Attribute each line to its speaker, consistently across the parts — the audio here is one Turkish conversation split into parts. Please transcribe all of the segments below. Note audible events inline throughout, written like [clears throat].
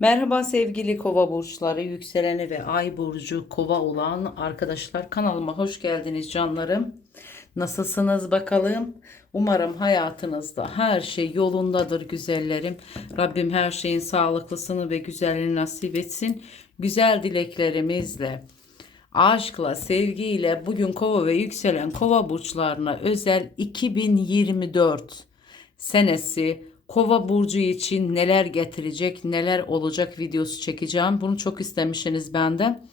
Speaker 1: Merhaba sevgili kova burçları, yükseleni ve ay burcu kova olan arkadaşlar kanalıma hoş geldiniz canlarım. Nasılsınız bakalım? Umarım hayatınızda her şey yolundadır güzellerim. Rabbim her şeyin sağlıklısını ve güzelini nasip etsin. Güzel dileklerimizle, aşkla, sevgiyle bugün kova ve yükselen kova burçlarına özel 2024 senesi Kova burcu için neler getirecek, neler olacak videosu çekeceğim. Bunu çok istemişsiniz benden.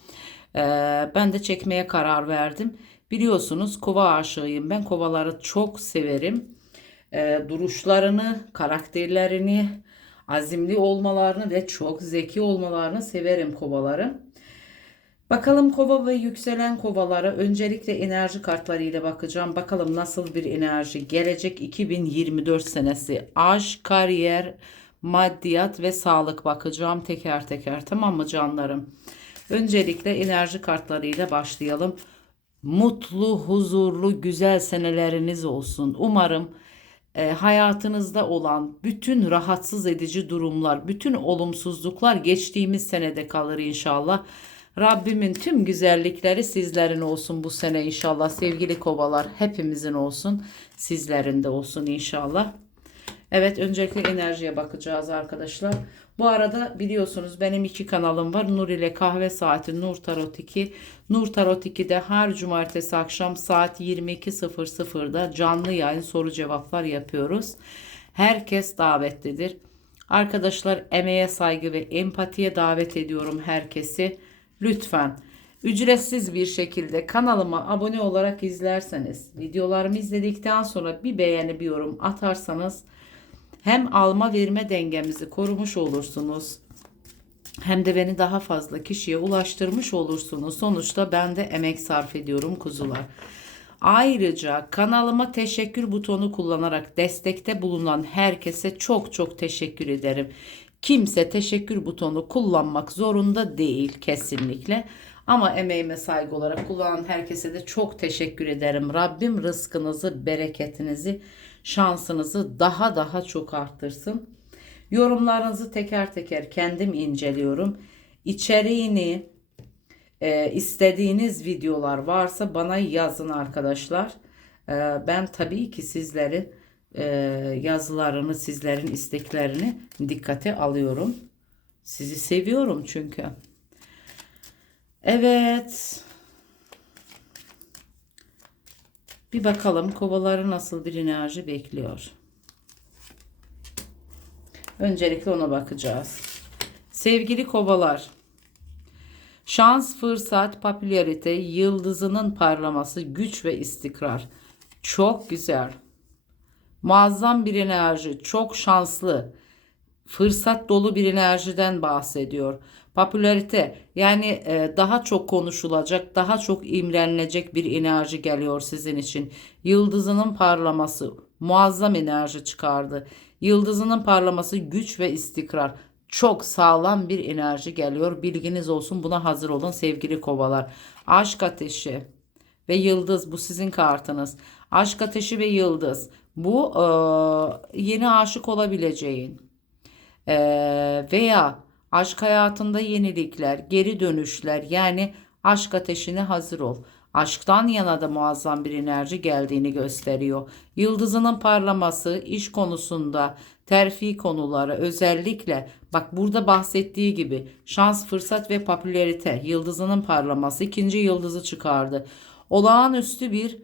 Speaker 1: Ee, ben de çekmeye karar verdim. Biliyorsunuz kova aşığıyım. Ben kovaları çok severim. Ee, duruşlarını, karakterlerini, azimli olmalarını ve çok zeki olmalarını severim kovaları. Bakalım kova ve yükselen kovalara öncelikle enerji kartlarıyla bakacağım. Bakalım nasıl bir enerji gelecek 2024 senesi. Aşk, kariyer, maddiyat ve sağlık bakacağım teker teker tamam mı canlarım? Öncelikle enerji kartlarıyla başlayalım. Mutlu, huzurlu, güzel seneleriniz olsun. Umarım e, hayatınızda olan bütün rahatsız edici durumlar, bütün olumsuzluklar geçtiğimiz senede kalır inşallah. Rabbimin tüm güzellikleri sizlerin olsun bu sene inşallah. Sevgili kovalar hepimizin olsun. Sizlerin de olsun inşallah. Evet öncelikle enerjiye bakacağız arkadaşlar. Bu arada biliyorsunuz benim iki kanalım var. Nur ile Kahve Saati Nur Tarot 2. Nur Tarot 2'de her cumartesi akşam saat 22.00'da canlı yayın soru cevaplar yapıyoruz. Herkes davetlidir. Arkadaşlar emeğe saygı ve empatiye davet ediyorum herkesi. Lütfen ücretsiz bir şekilde kanalıma abone olarak izlerseniz, videolarımı izledikten sonra bir beğeni bir yorum atarsanız hem alma verme dengemizi korumuş olursunuz. Hem de beni daha fazla kişiye ulaştırmış olursunuz. Sonuçta ben de emek sarf ediyorum kuzular. Ayrıca kanalıma teşekkür butonu kullanarak destekte bulunan herkese çok çok teşekkür ederim. Kimse teşekkür butonu kullanmak zorunda değil kesinlikle. Ama emeğime saygı olarak kullanan herkese de çok teşekkür ederim. Rabbim rızkınızı, bereketinizi, şansınızı daha daha çok arttırsın. Yorumlarınızı teker teker kendim inceliyorum. İçeriğini e, istediğiniz videolar varsa bana yazın arkadaşlar. E, ben tabii ki sizleri e, yazılarını, sizlerin isteklerini dikkate alıyorum. Sizi seviyorum çünkü. Evet. Bir bakalım kovaları nasıl bir enerji bekliyor. Öncelikle ona bakacağız. Sevgili kovalar. Şans, fırsat, popülarite, yıldızının parlaması, güç ve istikrar. Çok güzel. Muazzam bir enerji, çok şanslı, fırsat dolu bir enerjiden bahsediyor. Popülarite yani e, daha çok konuşulacak, daha çok imrenilecek bir enerji geliyor sizin için. Yıldızının parlaması muazzam enerji çıkardı. Yıldızının parlaması güç ve istikrar. Çok sağlam bir enerji geliyor. Bilginiz olsun buna hazır olun sevgili kovalar. Aşk ateşi ve yıldız bu sizin kartınız. Aşk ateşi ve yıldız. Bu e, yeni aşık olabileceğin e, veya aşk hayatında yenilikler, geri dönüşler yani aşk ateşine hazır ol. Aşktan yana da muazzam bir enerji geldiğini gösteriyor. Yıldızının parlaması iş konusunda terfi konuları özellikle bak burada bahsettiği gibi şans, fırsat ve popülerite yıldızının parlaması ikinci yıldızı çıkardı. Olağanüstü bir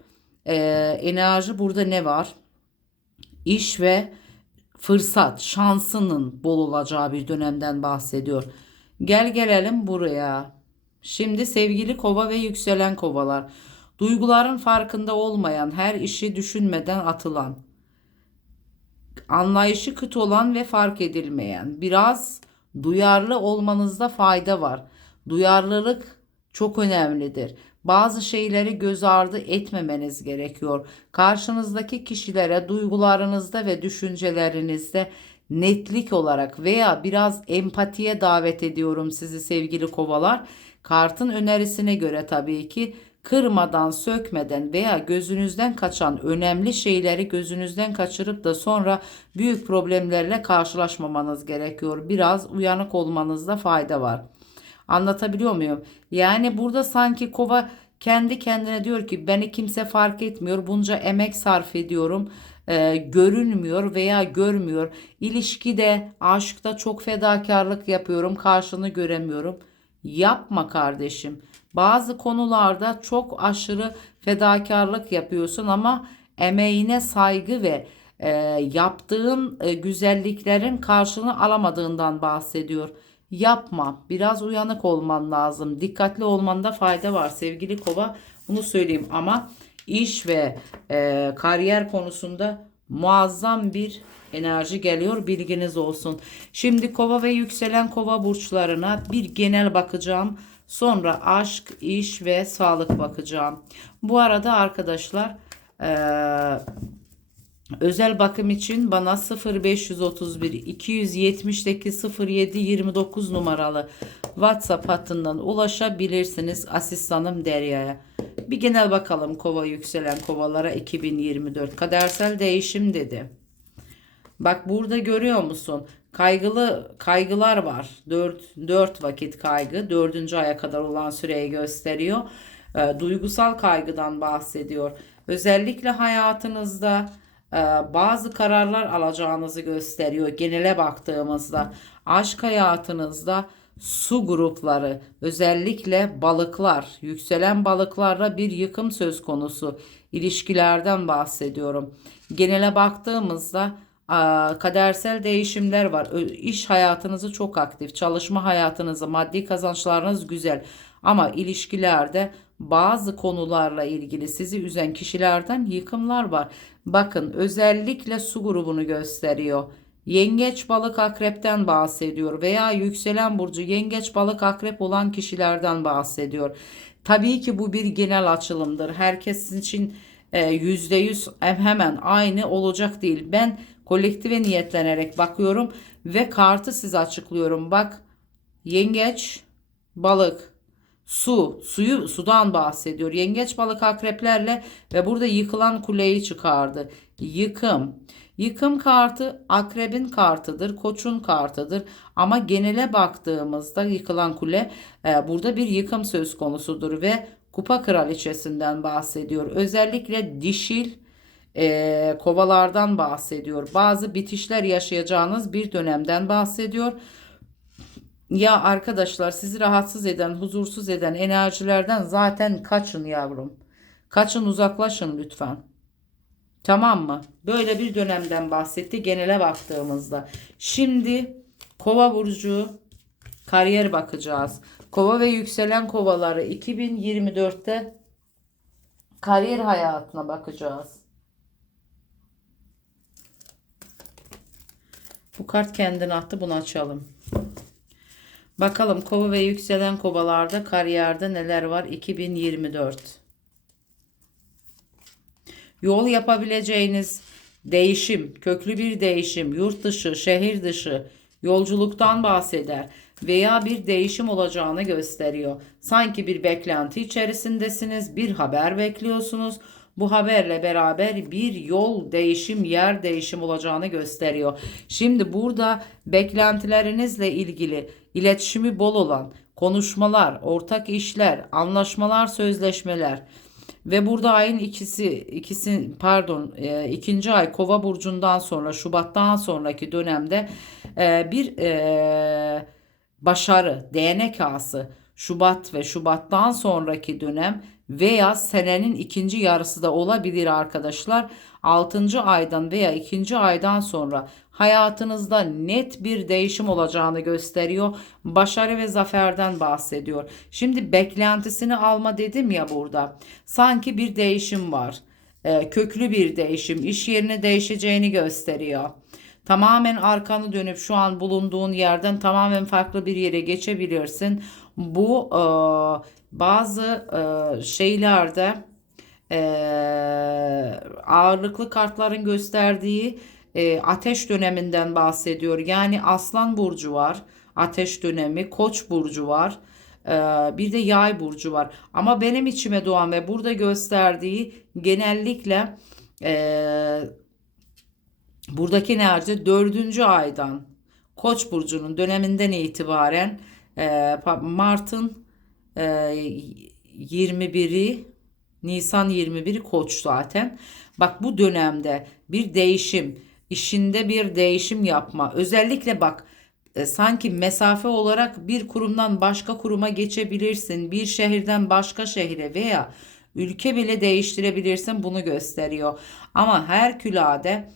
Speaker 1: e, enerji burada ne var? İş ve fırsat, şansının bol olacağı bir dönemden bahsediyor. Gel gelelim buraya. Şimdi sevgili kova ve yükselen kovalar. Duyguların farkında olmayan, her işi düşünmeden atılan, anlayışı kıt olan ve fark edilmeyen, biraz duyarlı olmanızda fayda var. Duyarlılık çok önemlidir. Bazı şeyleri göz ardı etmemeniz gerekiyor. Karşınızdaki kişilere duygularınızda ve düşüncelerinizde netlik olarak veya biraz empatiye davet ediyorum sizi sevgili kovalar. Kartın önerisine göre tabii ki kırmadan, sökmeden veya gözünüzden kaçan önemli şeyleri gözünüzden kaçırıp da sonra büyük problemlerle karşılaşmamanız gerekiyor. Biraz uyanık olmanızda fayda var. Anlatabiliyor muyum? Yani burada sanki kova kendi kendine diyor ki beni kimse fark etmiyor. Bunca emek sarf ediyorum. Ee, görünmüyor veya görmüyor. İlişkide, aşkta çok fedakarlık yapıyorum. Karşını göremiyorum. Yapma kardeşim. Bazı konularda çok aşırı fedakarlık yapıyorsun ama emeğine saygı ve e, yaptığın e, güzelliklerin karşılığını alamadığından bahsediyor. Yapma. Biraz uyanık olman lazım. Dikkatli olmanda fayda var sevgili kova. Bunu söyleyeyim ama iş ve e, kariyer konusunda muazzam bir enerji geliyor. Bilginiz olsun. Şimdi kova ve yükselen kova burçlarına bir genel bakacağım. Sonra aşk, iş ve sağlık bakacağım. Bu arada arkadaşlar eee Özel bakım için bana 0531 278 07 29 numaralı WhatsApp hattından ulaşabilirsiniz asistanım Derya'ya. Bir genel bakalım kova yükselen kovalara 2024 kadersel değişim dedi. Bak burada görüyor musun? Kaygılı kaygılar var. 4 4 vakit kaygı 4. aya kadar olan süreyi gösteriyor. E, duygusal kaygıdan bahsediyor. Özellikle hayatınızda bazı kararlar alacağınızı gösteriyor. Genele baktığımızda aşk hayatınızda su grupları özellikle balıklar yükselen balıklarla bir yıkım söz konusu ilişkilerden bahsediyorum. Genele baktığımızda a, kadersel değişimler var. İş hayatınızı çok aktif, çalışma hayatınızı, maddi kazançlarınız güzel. Ama ilişkilerde bazı konularla ilgili sizi üzen kişilerden yıkımlar var. Bakın özellikle su grubunu gösteriyor. Yengeç balık akrepten bahsediyor veya yükselen burcu yengeç balık akrep olan kişilerden bahsediyor. Tabii ki bu bir genel açılımdır. Herkes için e, yüzde yüz hemen aynı olacak değil. Ben kolektive niyetlenerek bakıyorum ve kartı size açıklıyorum. Bak yengeç balık Su, suyu sudan bahsediyor. Yengeç balık akreplerle ve burada yıkılan kuleyi çıkardı. Yıkım. Yıkım kartı akrebin kartıdır, koçun kartıdır. Ama genele baktığımızda yıkılan kule e, burada bir yıkım söz konusudur ve kupa kraliçesinden bahsediyor. Özellikle dişil e, kovalardan bahsediyor. Bazı bitişler yaşayacağınız bir dönemden bahsediyor. Ya arkadaşlar sizi rahatsız eden, huzursuz eden enerjilerden zaten kaçın yavrum. Kaçın uzaklaşın lütfen. Tamam mı? Böyle bir dönemden bahsetti genele baktığımızda. Şimdi Kova burcu kariyer bakacağız. Kova ve yükselen kovaları 2024'te kariyer hayatına bakacağız. Bu kart kendini attı bunu açalım. Bakalım kova ve yükselen kovalarda kariyerde neler var 2024. Yol yapabileceğiniz değişim, köklü bir değişim, yurt dışı, şehir dışı, yolculuktan bahseder veya bir değişim olacağını gösteriyor. Sanki bir beklenti içerisindesiniz, bir haber bekliyorsunuz. Bu haberle beraber bir yol değişim, yer değişim olacağını gösteriyor. Şimdi burada beklentilerinizle ilgili iletişimi bol olan konuşmalar, ortak işler, anlaşmalar, sözleşmeler ve burada ayın ikisi, ikisi pardon e, ikinci ay Kova burcundan sonra Şubat'tan sonraki dönemde e, bir e, başarı, değnek Şubat ve Şubat'tan sonraki dönem veya senenin ikinci yarısı da olabilir arkadaşlar. 6. aydan veya 2. aydan sonra hayatınızda net bir değişim olacağını gösteriyor. Başarı ve zaferden bahsediyor. Şimdi beklentisini alma dedim ya burada. Sanki bir değişim var. Ee, köklü bir değişim, iş yerine değişeceğini gösteriyor. Tamamen arkanı dönüp şu an bulunduğun yerden tamamen farklı bir yere geçebilirsin. Bu e, bazı e, şeylerde e, ağırlıklı kartların gösterdiği e, ateş döneminden bahsediyor. Yani Aslan burcu var, ateş dönemi, Koç burcu var. Ee, bir de yay burcu var. Ama benim içime doğan ve burada gösterdiği genellikle e, buradaki enerji dördüncü aydan Koç burcunun döneminden itibaren e, Mart'ın e, 21'i Nisan 21'i Koç zaten. Bak bu dönemde bir değişim, işinde bir değişim yapma. Özellikle bak e, sanki mesafe olarak bir kurumdan başka kuruma geçebilirsin. Bir şehirden başka şehre veya ülke bile değiştirebilirsin bunu gösteriyor. Ama her külade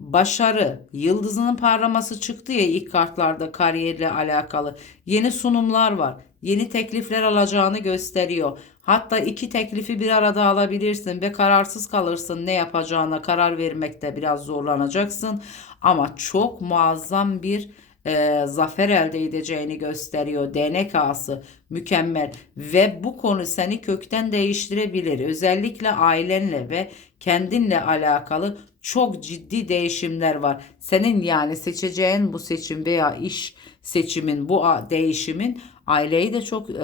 Speaker 1: başarı, yıldızının parlaması çıktı ya ilk kartlarda kariyerle alakalı. Yeni sunumlar var. Yeni teklifler alacağını gösteriyor. Hatta iki teklifi bir arada alabilirsin ve kararsız kalırsın ne yapacağına karar vermekte biraz zorlanacaksın. Ama çok muazzam bir e, zafer elde edeceğini gösteriyor. DNK'sı mükemmel ve bu konu seni kökten değiştirebilir. Özellikle ailenle ve kendinle alakalı çok ciddi değişimler var. Senin yani seçeceğin bu seçim veya iş seçimin bu değişimin aileyi de çok e,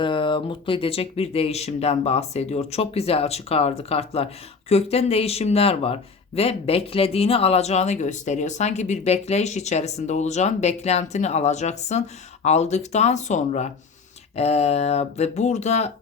Speaker 1: mutlu edecek bir değişimden bahsediyor. Çok güzel çıkardı kartlar. Kökten değişimler var ve beklediğini alacağını gösteriyor. Sanki bir bekleyiş içerisinde olacağın beklentini alacaksın. Aldıktan sonra e, ve burada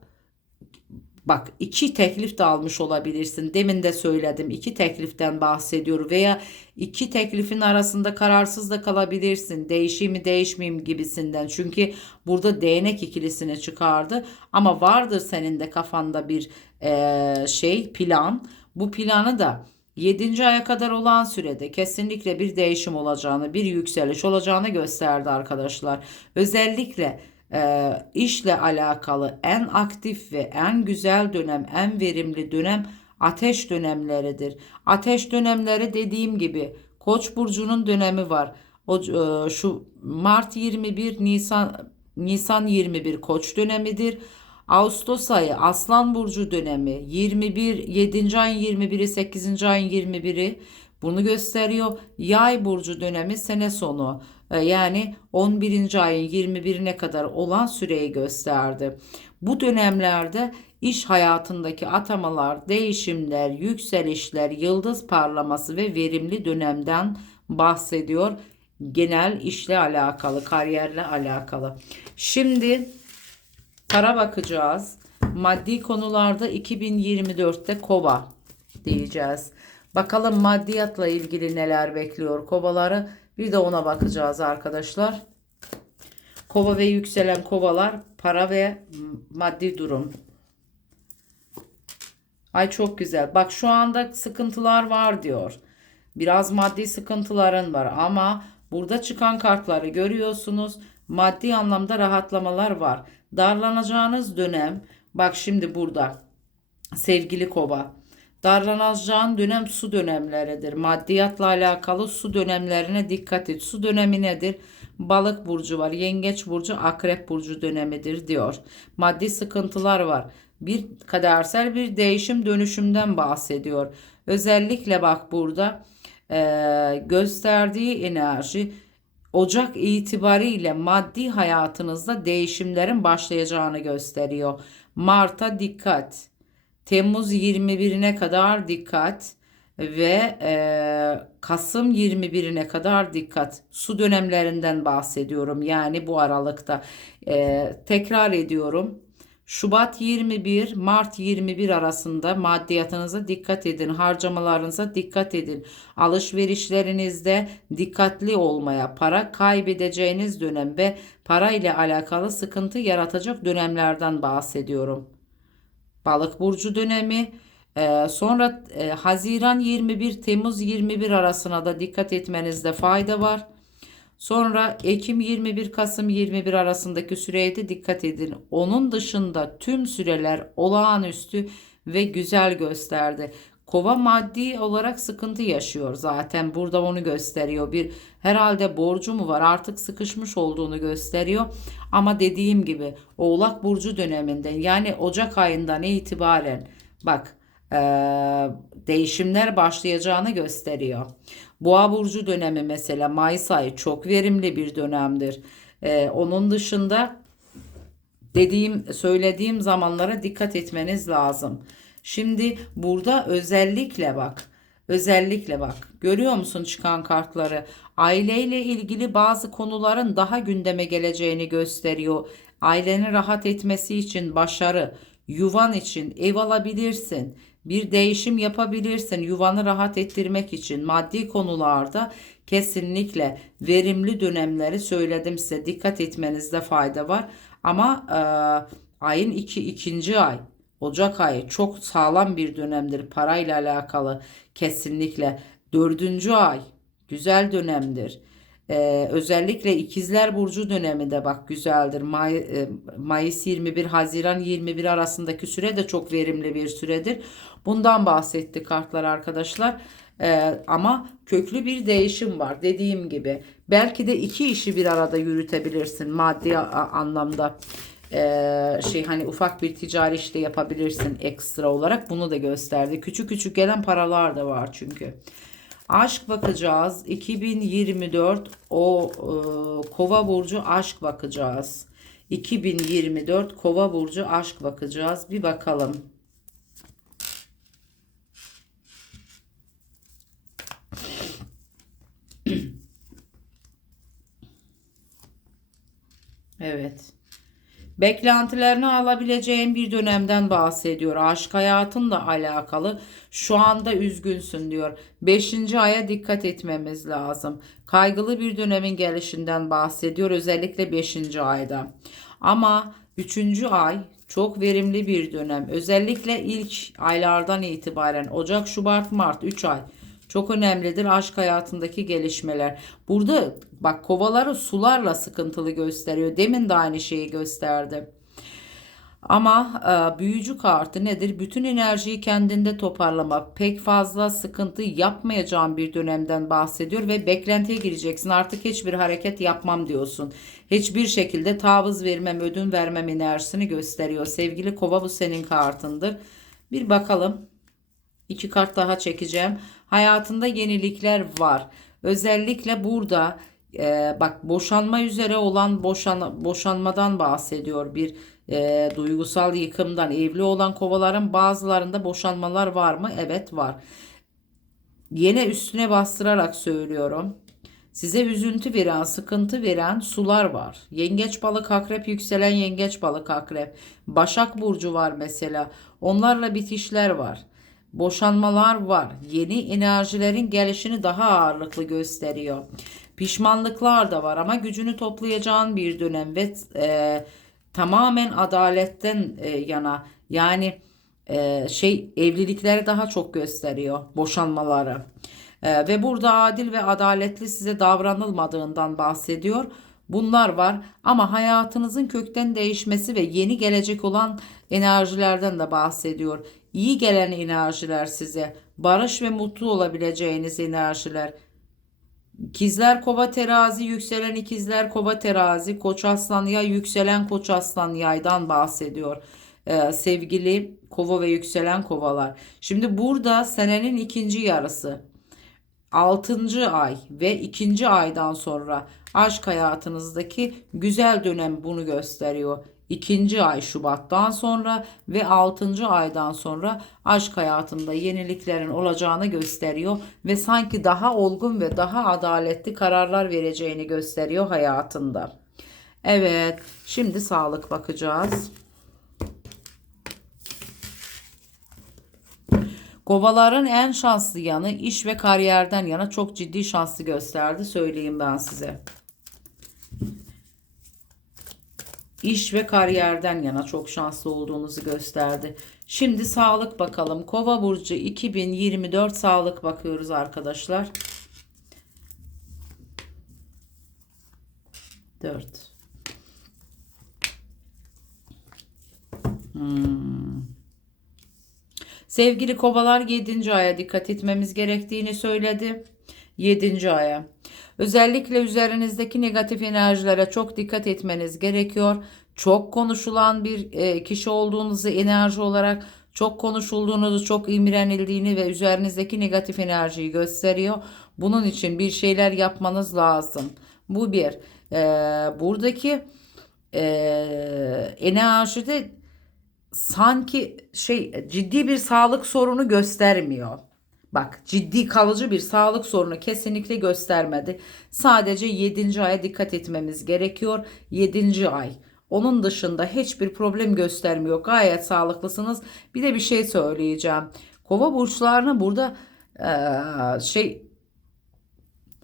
Speaker 1: Bak iki teklif de almış olabilirsin. Demin de söyledim. iki tekliften bahsediyor veya iki teklifin arasında kararsız da kalabilirsin. Değişeyim mi değişmeyeyim gibisinden. Çünkü burada değnek ikilisini çıkardı. Ama vardır senin de kafanda bir eee, şey plan. Bu planı da 7. aya kadar olan sürede kesinlikle bir değişim olacağını, bir yükseliş olacağını gösterdi arkadaşlar. Özellikle e, işle alakalı en aktif ve en güzel dönem, en verimli dönem ateş dönemleridir. Ateş dönemleri dediğim gibi Koç burcunun dönemi var. O e, şu Mart 21 Nisan Nisan 21 Koç dönemidir. Ağustos ayı Aslan burcu dönemi 21 7. ayın 21'i 8. ayın 21'i bunu gösteriyor. Yay burcu dönemi sene sonu yani 11. ayın 21'ine kadar olan süreyi gösterdi. Bu dönemlerde iş hayatındaki atamalar, değişimler, yükselişler, yıldız parlaması ve verimli dönemden bahsediyor. Genel işle alakalı, kariyerle alakalı. Şimdi para bakacağız. Maddi konularda 2024'te kova diyeceğiz. Bakalım maddiyatla ilgili neler bekliyor kovaları. Bir de ona bakacağız arkadaşlar. Kova ve yükselen kovalar para ve maddi durum. Ay çok güzel. Bak şu anda sıkıntılar var diyor. Biraz maddi sıkıntıların var ama burada çıkan kartları görüyorsunuz. Maddi anlamda rahatlamalar var. Darlanacağınız dönem bak şimdi burada sevgili kova. Darlanacağın dönem su dönemleridir. Maddiyatla alakalı su dönemlerine dikkat et. Su dönemi nedir? Balık burcu var, yengeç burcu, akrep burcu dönemidir diyor. Maddi sıkıntılar var. Bir kadersel bir değişim dönüşümden bahsediyor. Özellikle bak burada e, gösterdiği enerji Ocak itibariyle maddi hayatınızda değişimlerin başlayacağını gösteriyor. Mart'a dikkat. Temmuz 21'ine kadar dikkat ve e, Kasım 21'ine kadar dikkat. Su dönemlerinden bahsediyorum. Yani bu aralıkta e, tekrar ediyorum. Şubat 21, Mart 21 arasında maddiyatınıza dikkat edin, harcamalarınıza dikkat edin. Alışverişlerinizde dikkatli olmaya, para kaybedeceğiniz dönem ve para ile alakalı sıkıntı yaratacak dönemlerden bahsediyorum. Balık burcu dönemi. Ee, sonra e, Haziran 21 Temmuz 21 arasına da dikkat etmenizde fayda var. Sonra Ekim 21 Kasım 21 arasındaki süreye de dikkat edin. Onun dışında tüm süreler olağanüstü ve güzel gösterdi. Kova maddi olarak sıkıntı yaşıyor zaten burada onu gösteriyor. Bir herhalde borcu mu var artık sıkışmış olduğunu gösteriyor. Ama dediğim gibi Oğlak Burcu döneminde yani Ocak ayından itibaren bak eee, değişimler başlayacağını gösteriyor. Boğa Burcu dönemi mesela Mayıs ayı çok verimli bir dönemdir. Eee, onun dışında dediğim söylediğim zamanlara dikkat etmeniz lazım. Şimdi burada özellikle bak. Özellikle bak. Görüyor musun çıkan kartları? Aileyle ilgili bazı konuların daha gündeme geleceğini gösteriyor. Ailenin rahat etmesi için başarı, yuvan için ev alabilirsin. Bir değişim yapabilirsin yuvanı rahat ettirmek için maddi konularda kesinlikle verimli dönemleri söyledim size dikkat etmenizde fayda var ama e, ayın iki, ikinci ay Ocak ayı çok sağlam bir dönemdir parayla alakalı kesinlikle dördüncü ay güzel dönemdir. Ee, özellikle ikizler burcu dönemi de bak güzeldir. May, e, Mayıs 21 Haziran 21 arasındaki süre de çok verimli bir süredir. Bundan bahsetti kartlar arkadaşlar. Ee, ama köklü bir değişim var dediğim gibi. Belki de iki işi bir arada yürütebilirsin maddi anlamda. Ee, şey hani ufak bir ticari işte yapabilirsin ekstra olarak bunu da gösterdi. Küçük küçük gelen paralar da var çünkü. Aşk bakacağız. 2024 o e, Kova burcu aşk bakacağız. 2024 Kova burcu aşk bakacağız. Bir bakalım. [clears throat] Evet. Beklentilerini alabileceğin bir dönemden bahsediyor. Aşk hayatınla alakalı. Şu anda üzgünsün diyor. Beşinci aya dikkat etmemiz lazım. Kaygılı bir dönemin gelişinden bahsediyor. Özellikle beşinci ayda. Ama üçüncü ay çok verimli bir dönem. Özellikle ilk aylardan itibaren Ocak, Şubat, Mart 3 ay. Çok önemlidir aşk hayatındaki gelişmeler. Burada bak kovaları sularla sıkıntılı gösteriyor. Demin de aynı şeyi gösterdi. Ama e, büyücü kartı nedir? Bütün enerjiyi kendinde toparlama, pek fazla sıkıntı yapmayacağın bir dönemden bahsediyor ve beklentiye gireceksin. Artık hiçbir hareket yapmam diyorsun. Hiçbir şekilde taviz vermem, ödün vermem enerjisini gösteriyor. Sevgili kova bu senin kartındır. Bir bakalım. İki kart daha çekeceğim. Hayatında yenilikler var. Özellikle burada e, bak boşanma üzere olan boşan, boşanmadan bahsediyor. Bir e, duygusal yıkımdan evli olan kovaların bazılarında boşanmalar var mı? Evet var. Yine üstüne bastırarak söylüyorum. Size üzüntü veren, sıkıntı veren sular var. Yengeç balık akrep, yükselen yengeç balık akrep. Başak burcu var mesela. Onlarla bitişler var. Boşanmalar var. Yeni enerjilerin gelişini daha ağırlıklı gösteriyor. Pişmanlıklar da var ama gücünü toplayacağın bir dönem ve e, tamamen adaletten e, yana yani e, şey evlilikleri daha çok gösteriyor boşanmaları. E, ve burada adil ve adaletli size davranılmadığından bahsediyor. Bunlar var ama hayatınızın kökten değişmesi ve yeni gelecek olan enerjilerden de bahsediyor. İyi gelen enerjiler size, barış ve mutlu olabileceğiniz enerjiler. İkizler kova terazi, yükselen ikizler kova terazi, koç aslan yay, yükselen koç aslan yaydan bahsediyor. Ee, sevgili kova ve yükselen kovalar. Şimdi burada senenin ikinci yarısı. 6. ay ve 2. aydan sonra aşk hayatınızdaki güzel dönem bunu gösteriyor. 2. ay Şubat'tan sonra ve 6. aydan sonra aşk hayatında yeniliklerin olacağını gösteriyor ve sanki daha olgun ve daha adaletli kararlar vereceğini gösteriyor hayatında. Evet, şimdi sağlık bakacağız. Kovaların en şanslı yanı iş ve kariyerden yana çok ciddi şanslı gösterdi söyleyeyim ben size. İş ve kariyerden yana çok şanslı olduğunuzu gösterdi. Şimdi sağlık bakalım. Kova burcu 2024 sağlık bakıyoruz arkadaşlar. 4 Hmm. Sevgili kovalar 7. aya dikkat etmemiz gerektiğini söyledi. 7. aya. Özellikle üzerinizdeki negatif enerjilere çok dikkat etmeniz gerekiyor. Çok konuşulan bir e, kişi olduğunuzu enerji olarak çok konuşulduğunuzu, çok imrenildiğini ve üzerinizdeki negatif enerjiyi gösteriyor. Bunun için bir şeyler yapmanız lazım. Bu bir. E, buradaki Ee, enerjide sanki şey ciddi bir sağlık sorunu göstermiyor. Bak ciddi kalıcı bir sağlık sorunu kesinlikle göstermedi. Sadece 7. aya dikkat etmemiz gerekiyor. 7. ay. Onun dışında hiçbir problem göstermiyor. Gayet sağlıklısınız. Bir de bir şey söyleyeceğim. Kova burçlarını burada eee, şey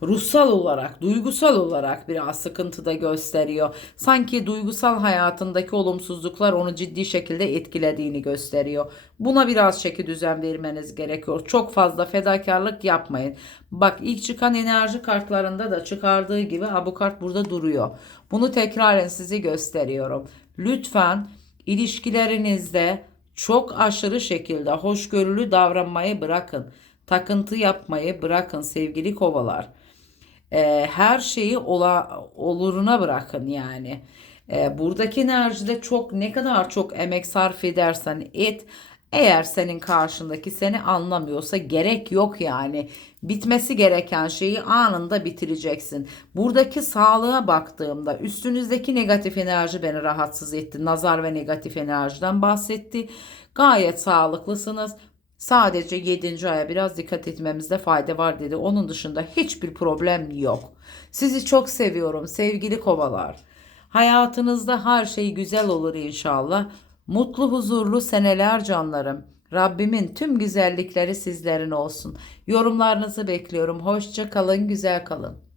Speaker 1: ruhsal olarak, duygusal olarak biraz sıkıntıda gösteriyor. Sanki duygusal hayatındaki olumsuzluklar onu ciddi şekilde etkilediğini gösteriyor. Buna biraz çeki düzen vermeniz gerekiyor. Çok fazla fedakarlık yapmayın. Bak ilk çıkan enerji kartlarında da çıkardığı gibi ha, bu kart burada duruyor. Bunu tekraren size gösteriyorum. Lütfen ilişkilerinizde çok aşırı şekilde hoşgörülü davranmayı bırakın. Takıntı yapmayı bırakın sevgili kovalar. Ee, her şeyi ola, oluruna bırakın yani. Ee, buradaki enerjide çok ne kadar çok emek sarf edersen et eğer senin karşındaki seni anlamıyorsa gerek yok yani. Bitmesi gereken şeyi anında bitireceksin. Buradaki sağlığa baktığımda üstünüzdeki negatif enerji beni rahatsız etti. Nazar ve negatif enerjiden bahsetti. Gayet sağlıklısınız. Sadece 7. aya biraz dikkat etmemizde fayda var dedi. Onun dışında hiçbir problem yok. Sizi çok seviyorum sevgili kovalar. Hayatınızda her şey güzel olur inşallah. Mutlu huzurlu seneler canlarım. Rabbimin tüm güzellikleri sizlerin olsun. Yorumlarınızı bekliyorum. Hoşça kalın, güzel kalın.